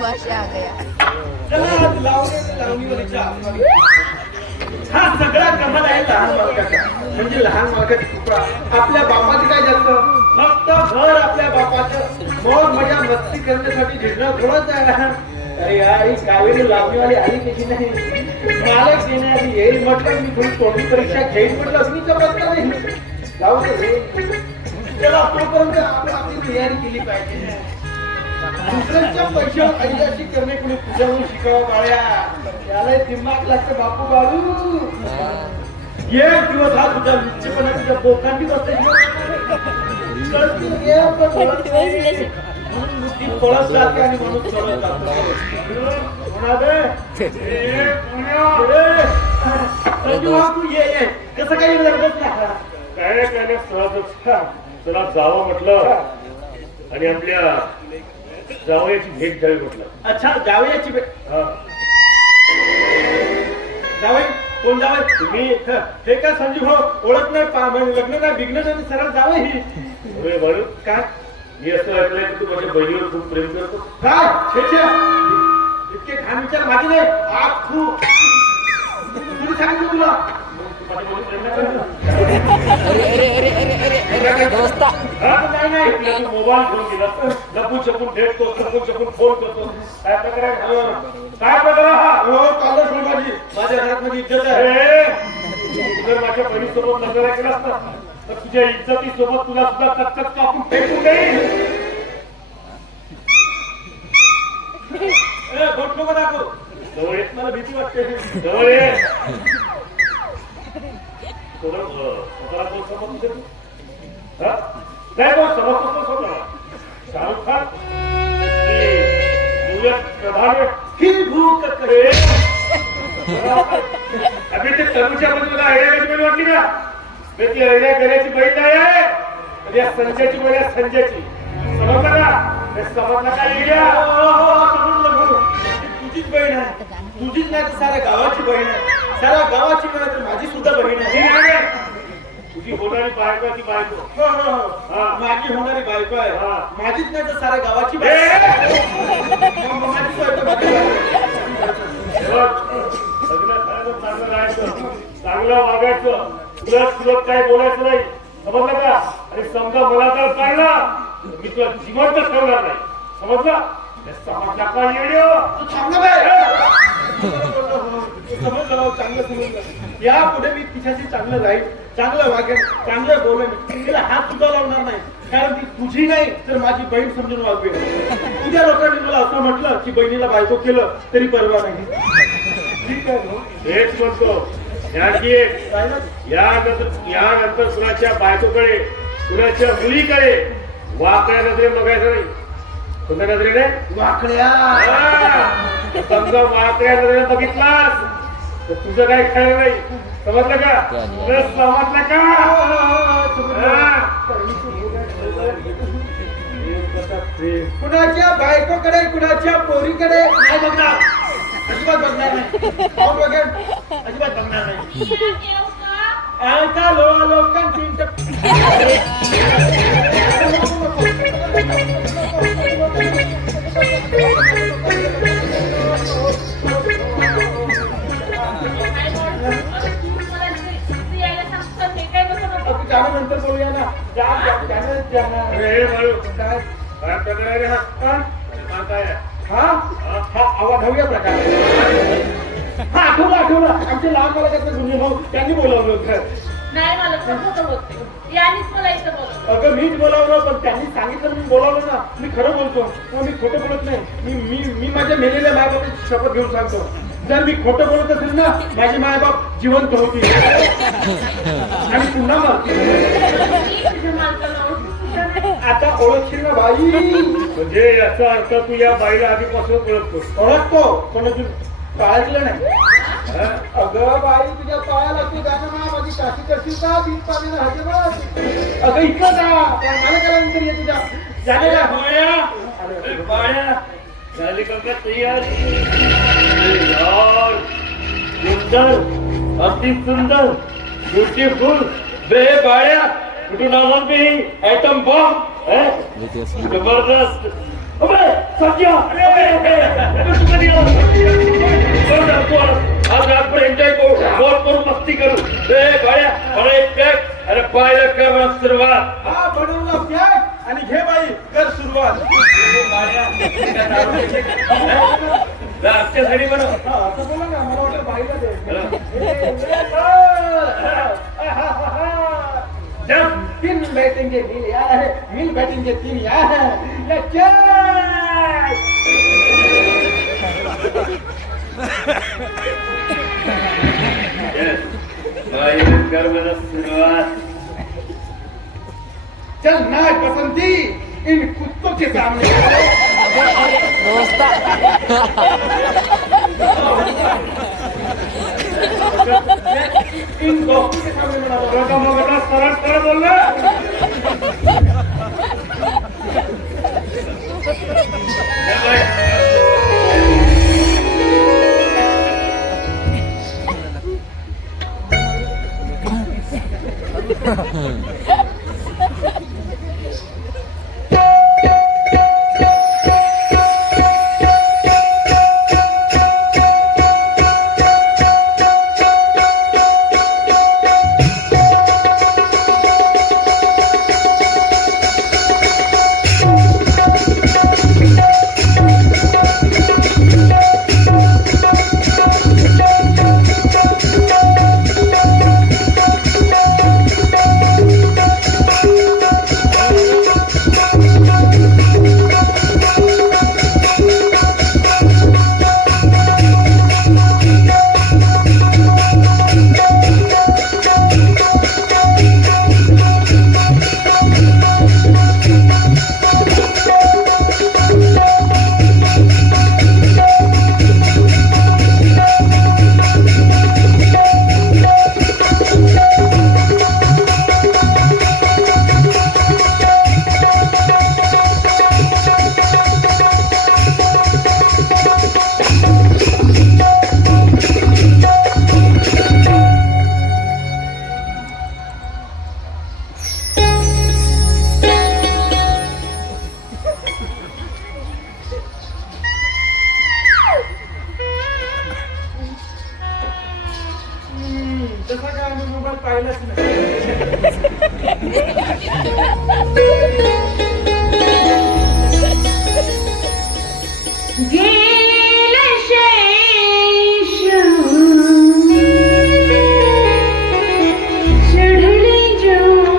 बादशाह आ गया. हा सगळा कमाल आहे लहान मालकाचा. म्हणजे लहान मालकाची कृपा. आपल्या बापाची काय जास्त, फक्त घर आपल्या बापाचं मौज मजा मस्ती करण्यासाठी झिजणं थोडंच आहे. अरे यार ही कावेरी लावणीवाली आली कशी नाही. मालक देण्याआधी येईल म्हटलं, मी थोडी तोंडी परीक्षा घेईल म्हटलं, अग्नीचा प्रश्न नाही. जाऊ दे त्याला, तोपर्यंत आपण आपली तयारी केली पाहिजे. दुसऱ्यांच्या पैशावर ऐयाशी करणे कोणी तुझ्याहून शिकावं बाळ्या. त्याला दिमाग लागतं बापू बाळू. एक दिवस हा तुझा निश्चितपणे तुझ्या बोकांनी बसते. पळत जाते आणि म्हणून चढत जातो. तू ये कसं काही काय काय सहजच चला जावं म्हटलं आणि आपल्या जावयाची भेट द्यावी म्हटलं. अच्छा जावयाची भेट. जावई कोण जावई तुम्ही? हे का संजीव भाऊ ओळख नाही, लग्न नाही बिग्न नाही, सरळ जावई ही म्हणून काय. मी असं ऐकलंय की तू माझ्या बहिणीवर खूप प्रेम करतो. काय इतके घाण विचार माझे नाही. आप खूप सांगितलं तुला मोबाईल घेऊन गेला, लपून छपून भेटतो, लपून छपून फोन करतो. काय प्रकार काय प्रकार हा? कालच माझी माझ्या घरात माझी इज्जत आहे. जर माझ्या बहिणीसोबत लग्न केलं असतं तर तुझ्या इज्जती सोबत तुला सुद्धा कचकच कापून फेकून देईल. गोट नको दाखव. जवळ येत मला भीती वाटते. जवळ ये. शाहरुख खान प्रधान ही भूक करे. अभी ते तनुच्या मध्ये तुला आयडिया कशी वाटली का? ती आयडिया करायची बहीण नाही आहे, या संजयची बहीण आहे. संजयची समजलं का? समजलं का? आयडिया तुझीच बहीण आहे. तुझीच नाही तर साऱ्या गावाची बहीण आहे. साऱ्या गावाची बहीण तर माझी सुद्धा बहीण आहे. तुझी होणारी बायको आहे ती बायको. माझी होणारी बायको आहे. माझीच नाही तर साऱ्या गावाची चांगलं राहायचं, चांगलं वागायचं, तुला तुला काय बोलायचं नाही. समजलं का? आणि समजा मला जर कळलं मी तुला जिवंत ठेवणार नाही. समजलं? समजला का? येडो समजलं चांगलं समजलं. या पुढे मी तिच्याशी चांगलं राहील, चांगलं वागेन, चांगलं बोलेन. तिला हात सुद्धा लावणार नाही, कारण ती तुझी नाही तर माझी बहीण समजून वागवेल. तुझ्या लोकांनी मला असं म्हटलं की बहिणीला बायको केलं तरी परवा नाही. ठीक आहे हेच म्हणतो. यानंतर कुणाच्या बायकोकडे कुणाच्या मुलीकडे वाकड्या नजरे बघायचं नाही. कोणत्या नजरेने? वाकड्या. समजा वाकड्या नजरेने बघितलास तर तुझं काही खरं नाही. समजलं का? समजलं का? कुणाच्या बायकोकडे कुणाच्या पोरीकडे नाही बघणार. अजिबात बघणार नाही. पाहून बघेन अजिबात बघणार नाही. ऐका लोकांची नंतर बोलूया ना. आवाज होऊया प्रकार. हा आठवलं आमचे लहान बालकाचं गुन्हे भाऊ त्यांनी बोलावलं होतं. नाही मला खोटं बोलते. यानीच मला इथं बोलवलं. अगं मीच बोलावलं पण त्यांनी सांगितलं मी बोलावलं ना. मी खरं बोलतो. मी खोटं बोलत नाही. मी माझ्या मेलेल्या मायबापाची शपथ घेऊन सांगतो. जर मी खोटं बोलत असेल ना माझे मायबाप जिवंत होती आणि पुन्हा आता ओळखशील ना बाई. म्हणजे याचा अर्थ तू या बाईला आधीपासून ओळखतो पण तू काळजलं नाही. अगं बाई तुझ्या पायाला तू जाणं ना माझी काशी करशील का? 3 पाण्याला हजे. अगं इकडं जा मला करायला ये तुझ्या जाण्याला. बाळ्या झाली का तयारी? सुंदर अति सुंदर ब्युटिफुल. बे बाळ्या कुठून आला मी? ऍटम बॉम्ब जबरदस्त. अबे सत्या तू कधी आज आपण एन्जॉय करू बहुत करू मस्ती करू ए बाळ्या मला एक पॅक अरे पाहिलं कर मला सुरुवात हा बनवला पॅक आणि घे बाई कर सुरुवात आमच्यासाठी बनव हा असं बोला ना मला वाटतं बाईला दे तीन बैठेंगे मिल यार मिल बैठेंगे तीन यार या चाय कर मला सुरुवात चल ना बसंती इन कुत्तों के सामने इन डॉक्टर के सामने बना सरळ बोलला तसा काय आम्ही मोबाईल पाहिलाच नाही गेलं शेष चढली ज्वारी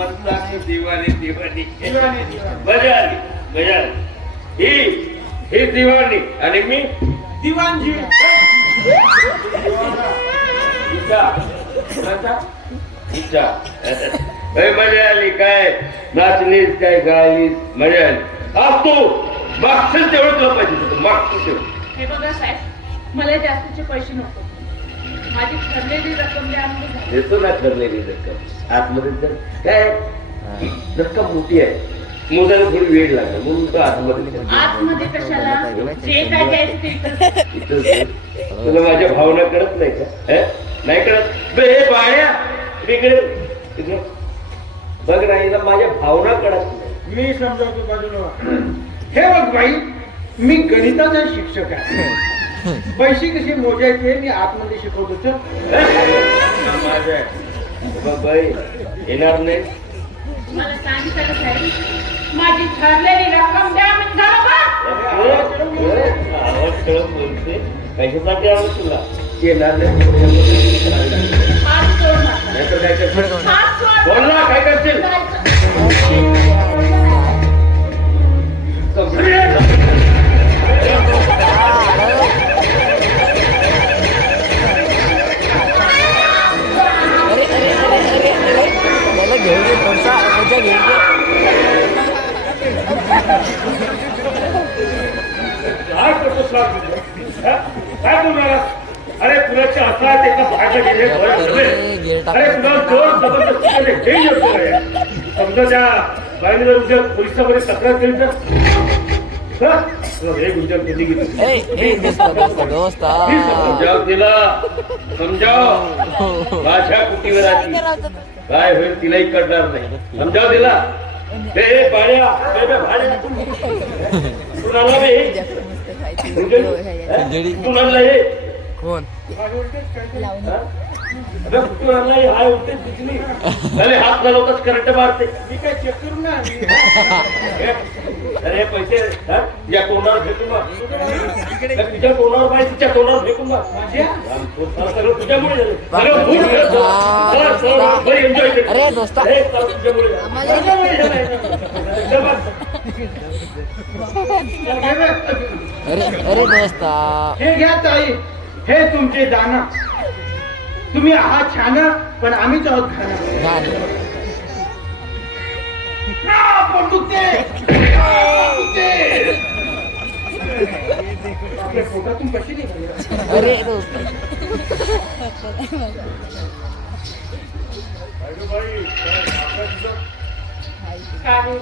म्हणतात दिवाणी दिवाणी दिवाणी, दिवाणी. मजा आली मजा आली ही दिवाणी आणि मी दिवाणजी. इच्छा कोणाचा? इच्छा मजा आली काय नाचलीस काय गायलीस मजा आली आज तू मागचं तेवढं तुला पाहिजे होतं मागचं तेवढं हे बघा साहेब मला जास्तीचे पैसे नको माझी ठरलेली रक्कम द्या म्हणजे झालं. देतो ना ठरलेली रक्कम आतमध्ये तर काय रक्कम मोठी आहे मोजायला थोडी वेळ लागला म्हणून तो आतमध्ये आतमध्ये कशाला जे काय द्यायचं ते इथं. इथं तुला माझ्या भावना कळत नाही का हे? नाही कळत बे हे बाळ्या वेगळे तिकडे बघ ना हिला माझ्या भावना कळत नाही मी समजावतो बाजूला. हे बघ बाई मी गणिताचा शिक्षक आहे. पैसे कसे मोजायचे मी आतमध्ये शिकवतो. चल. माझं आहे. बघ बाई येणार नाही मला सांगितलं साहेब माझी ठरलेली रक्कम द्या म्हणजे झालं का? आवाज कळत बोलते कशासाठी आवाज तुला येणार नाही हात सोड माझा. नाहीतर काय करशील? हात सोड. बोल ना काय करशील त्याला घेऊन घे थोडसा मजा घेऊन घे. काय करतो काय बोलणार अरे कुणाच्या हातात एका भागात गेले अरे कुणाला जोर जबरदस्ती हे योग्य आहे समजा त्या बाईने जर उद्या पोलिसांमध्ये तक्रार केली तर हे गुंजन कधी ए दोस्ता समजाव तिला समजाव माझ्या कुटीवराची काय होईल तिलाही कळणार नाही समजाव तिला हे बाळ्या भाड्या कुणाला कुणाला हे कोण हाय उठते दिसली अरे हात घालवताच करंट मारते मी काय चेक करू ना. अरे पैसे या तोंडावर फेकून मार तुझ्या तोंडावर पाहिजे तिच्या तोंडावर फेकून मार सगळं तुझ्यामुळे एन्जॉय अरे दोस्ता तुझ्यामुळे अरे दोस्ता हे घ्या ताई हे तुमचे दाना. तुम्ही आहात छान पण आम्हीच आहोत खाना. पोटातून कशी निघाली? अरे दोस्ता काय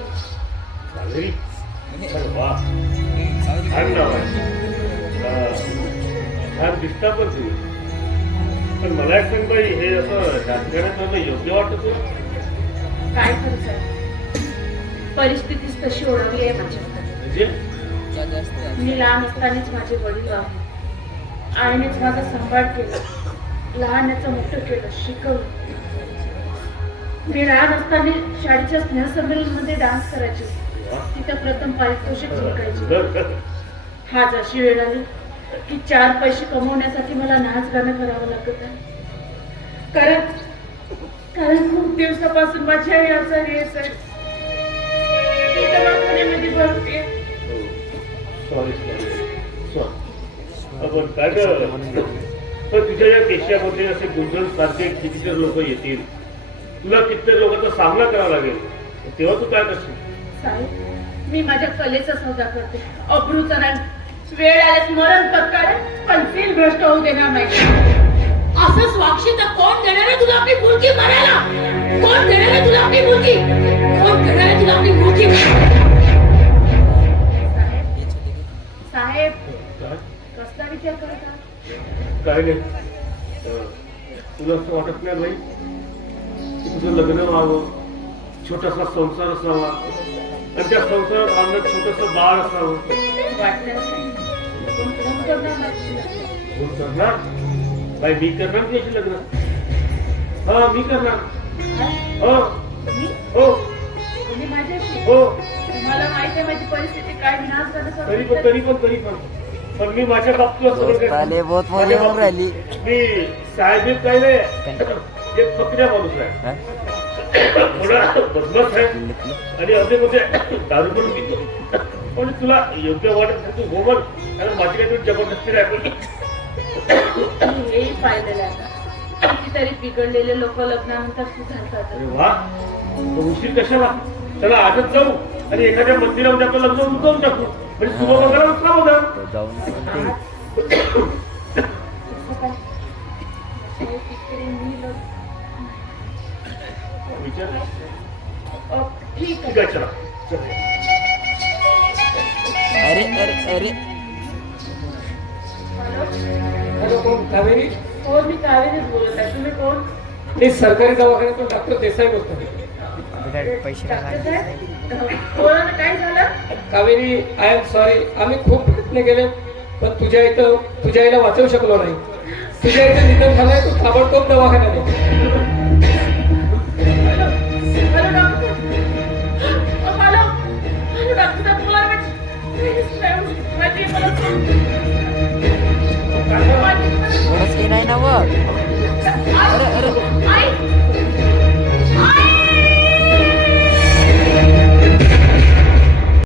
छान दिसता पण तू पण मला एक सांग बाई हे असं राजकारणात योग्य वाटत तुला काय खरं साहेब परिस्थितीच तशी ओढवली आहे माझ्याकडे. म्हणजे मी लहान असतानाच माझे वडील वारले. आईनेच माझा सांभाळ केला लहानाचं मोठं केलं शिकवलं. मी लहान असताना शाळेच्या स्नेहसंमेलनमध्ये डान्स करायचे तिथं प्रथम पारितोषिक जिंकायचे. हा जशी वेळ आली की 4 पैसे कमवण्यासाठी मला नाच गाणं करावं लागत आहे कारण खूप दिवसापासून माझी आई आजारी आहे साहेब. ती दवाखान्यामध्ये भरती आहे. आपण काय पण तुझ्या या केशियामध्ये असे गुंजन सारखे कितीतरी लोक येतील तुला कितीतरी लोकांचा सामना करावा लागेल तेव्हा तू काय करशील? साहेब मी माझ्या कलेचा सौदा करते अब्रूचा नाही. वेळ आल्यास मरण पत्कार पण सील भ्रष्ट होऊ देणार नाही. असंच वागशील तर कोण देणार आहे तुला आपली मुलगी मरायला? कोण देणार आहे तुला आपली मुलगी? कोण देणार आहे तुला आपली मुलगी? साहेब कसला विचार करता? काय नाही तुला असं वाटत नाही बाई की तुझं लग्न व्हावं छोटासा संसार असावा आणि त्या संसारात आणलं छोटस बाळ असावं वाटतं कोण करणार नाही. कोण करणार? बाई मी करणार तुझ्याशी लग्न हा मी करणार हो तुम्ही हो तुम्ही माझ्याशी हो तुम्हाला माहिती आहे माझी परिस्थिती काय विनाश तरी पण पण मी माझ्या बाबतीत सगळं दोस्ताले काही- बहुत मजा येऊन राहिली. मी साहेब काही नाही एक फकऱ्या माणूस आहे थोडा बदमाश आहे आणि असे मध्ये दारू पण पितो. पण तुला योग्य वाटत नाही तू हो बघ, कारण माझी काही जबरदस्ती नाही. मी हेही पाहिलेलं आहे. कितीतरी बिघडलेले लोक लग्नानंतर सुधारतात. अरे वा, तो उशीर कशाला? चला आजच जाऊ आणि एखाद्या मंदिरामध्ये आपलं लग्न उरकवून टाकू. म्हणजे सुबह वगैरे उठला होता. कसं काय? तिकडे मी विचार ठीक ठीक आहे. आहे, चला चला. अरे अरे अरे हॅलो, हॅलो, कोण? कावेरी? हो मी कावेरीच बोलत आहे. तुम्ही कोण? मी सरकारी दवाखान्यातून डॉक्टर देसाई बोलतो. पैसे डॉक्टर साहेब? बोला ना, काय झालं? Kaveri, I am sorry. आम्ही खूप प्रयत्न केले पण तुझ्या आईला वाचवू शकलो नाही. तुझ्या इथे निधन झालंय, तू ताबडतोब दवाखान्यात ये.